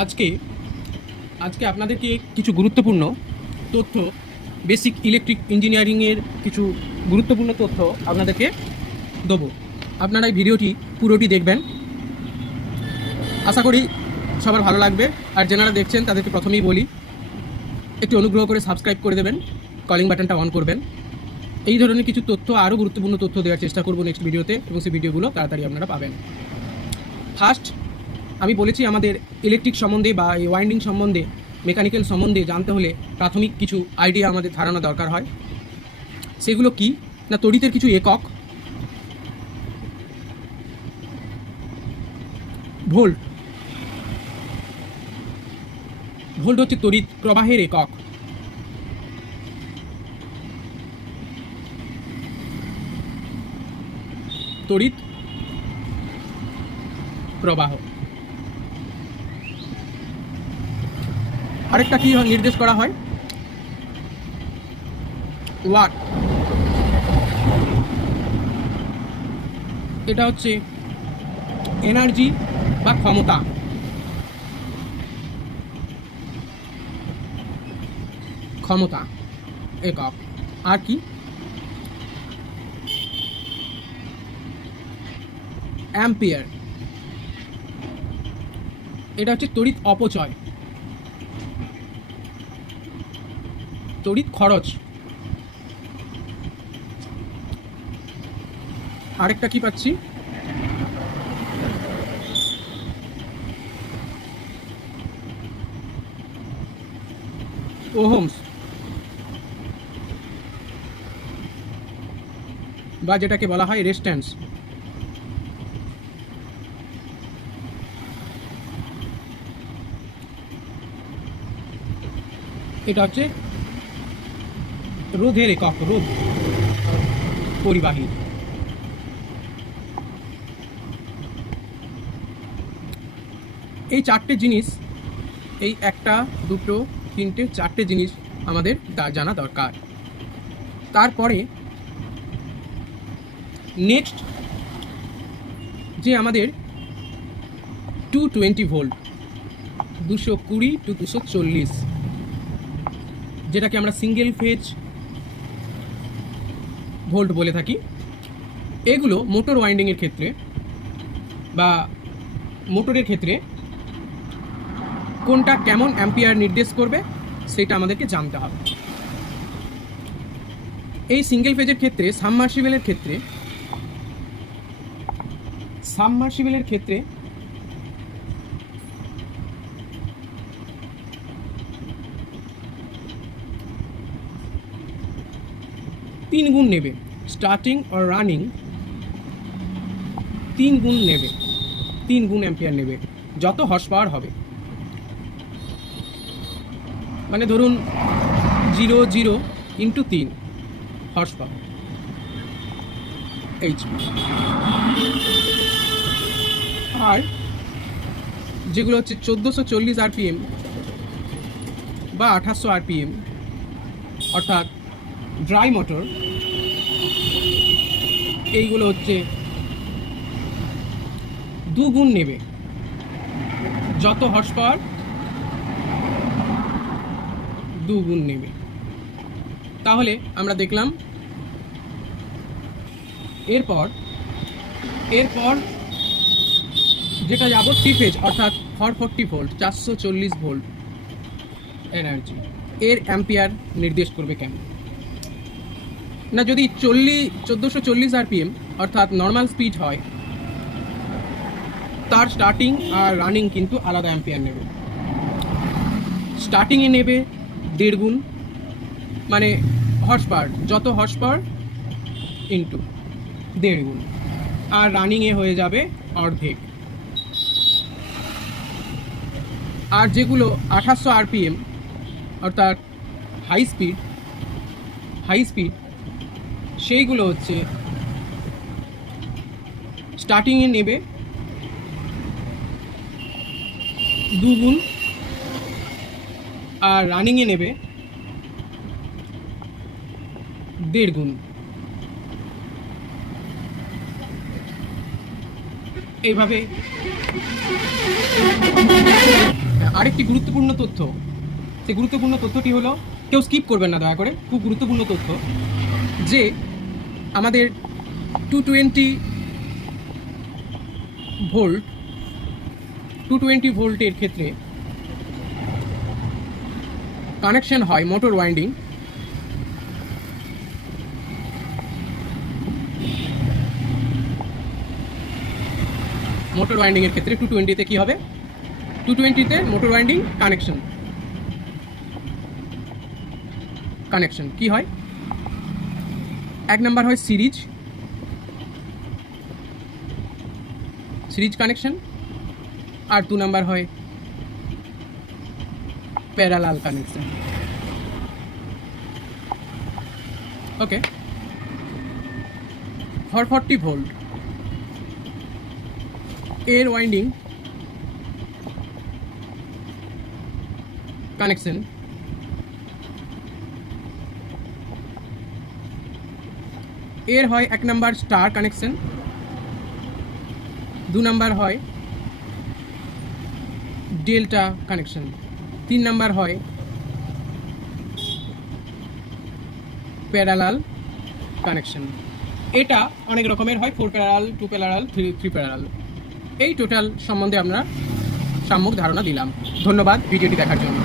আজকে আজকে আপনাদেরকে কিছু গুরুত্বপূর্ণ তথ্য, বেসিক ইলেকট্রিক ইঞ্জিনিয়ারিংয়ের কিছু গুরুত্বপূর্ণ তথ্য আপনাদেরকে দেবো। আপনারা এই ভিডিওটি পুরোটি দেখবেন, আশা করি সবার ভালো লাগবে। আর যারা দেখছেন তাদেরকে প্রথমেই বলি, একটু অনুগ্রহ করে সাবস্ক্রাইব করে দেবেন, কলিং বাটনটা অন করবেন। এই ধরনের কিছু তথ্য, আরও গুরুত্বপূর্ণ তথ্য দেওয়ার চেষ্টা করব নেক্সট ভিডিওতে, এবং সেই ভিডিওগুলো তাড়াতাড়ি আপনারা পাবেন। ফার্স্ট, আমি বলেছি আমাদের ইলেকট্রিক সম্বন্ধে বা এই ওয়াইন্ডিং সম্বন্ধে, মেকানিক্যাল সম্বন্ধে জানতে হলে প্রাথমিক কিছু আইডিয়া আমাদের ধারণা দরকার হয়। সেগুলো কি না, তড়িতের কিছু একক, ভোল্ট। ভোল্ট হচ্ছে তড়িৎ প্রবাহের একক। তড়িৎ প্রবাহ। আরেকটা কি নির্দেশ করা হয়, ওয়াট। এটা হচ্ছে এনার্জি বা ক্ষমতা। ক্ষমতা একক। আর কি, অ্যাম্পিয়ার। এটা হচ্ছে তড়িৎ অপচয়, তড়িৎ খরচ। আরেকটা কি পাচ্ছি, ওহমস, বা যেটাকে বলা হয় রেজিস্ট্যান্স। এটা হচ্ছে রোধের একক, রোধ পরিবাহী। এই চারটে জিনিস, এই একটা দুটো তিনটে চারটে জিনিস আমাদের জানা দরকার। তারপরে নেক্সট যে আমাদের 220 ভোল্ট, 220 টু 240, যেটাকে আমরা সিঙ্গেল ফেজ ভোল্ট বলে থাকি। এগুলো মোটর ওয়াইন্ডিংয়ের ক্ষেত্রে বা মোটরের ক্ষেত্রে কোনটা কেমন অ্যাম্পিয়ার নির্দেশ করবে সেটা আমাদেরকে জানতে হবে। এই সিঙ্গেল ফেজের ক্ষেত্রে, সাবমার্সিবলের ক্ষেত্রে 3 গুণ নেবে, স্টার্টিং আর রানিং 3 গুণ নেবে, 3 গুণ অ্যাম্পিয়ার নেবে যত হর্স পাওয়ার হবে। মানে ধরুন 0 ইন্টু 3 হর্স পাওয়ার, এইচপি। আর যেগুলো হচ্ছে 1440 আরপিএম বা 2800 আরপিএম, অর্থাৎ ড্রাই মোটর, এইগুলো হচ্ছে 2 গুণ নেবে, যত হর্স পাওয়ার 2 গুণ নেবে। তাহলে আমরা দেখলাম। এরপর যেটা যাব 3 ফেজ, অর্থাৎ 440 ভোল্ট, 440 ভোল্ট এনার্জি, এর অ্যাম্পিয়ার নির্দেশ করবে কেন না, যদি 1440 আরপিএম অর্থাৎ নর্মাল স্পিড হয়, তার স্টার্টিং আর রানিং কিন্তু আলাদা অ্যাম্পিয়ার নেবে। স্টার্টিংয়ে নেবে 1.5 গুণ, মানে হর্স পাওয়ার, যত হর্স পাওয়ার ইন্টু 1.5 গুণ, আর রানিংয়ে হয়ে যাবে অর্ধেক। আর যেগুলো 2800 আরপিএম অর্থাৎ হাই স্পিড, সেইগুলো হচ্ছে স্টার্টিংয়ে নেবে 2 গুণ, আর রানিংয়ে নেবে 1.5 গুণ। এইভাবে আরেকটি গুরুত্বপূর্ণ তথ্য, সেই গুরুত্বপূর্ণ তথ্যটি হলো, কেউ স্কিপ করবেন না দয়া করে, খুব গুরুত্বপূর্ণ তথ্য, যে আমাদের 220 ভোল্ট 220 ভোল্টের ক্ষেত্রে কানেকশন হয় মোটর ওয়াইন্ডিং এর ক্ষেত্রে 220-তে কি হবে, 220-তে মোটর ওয়াইন্ডিং কানেকশন কি হয়? এক নাম্বার হয় সিরিজ কানেকশন, আর 2 নাম্বার হয় প্যারালাল কানেকশন। ওকে, 440 ভোল্ট এর ওয়াইন্ডিং কানেকশন এর হয় 1 নাম্বার স্টার কানেকশন, 2 নাম্বার হয় ডেল্টা কানেকশন, 3 নাম্বার হয় প্যারালাল কানেকশন। এটা অনেক রকমের হয়, 4 প্যারালাল, 2 প্যারালাল, 3 প্যারালাল। এই টোটাল সম্বন্ধে আমরা সাম্যক ধারণা দিলাম। ধন্যবাদ ভিডিওটি দেখার জন্য।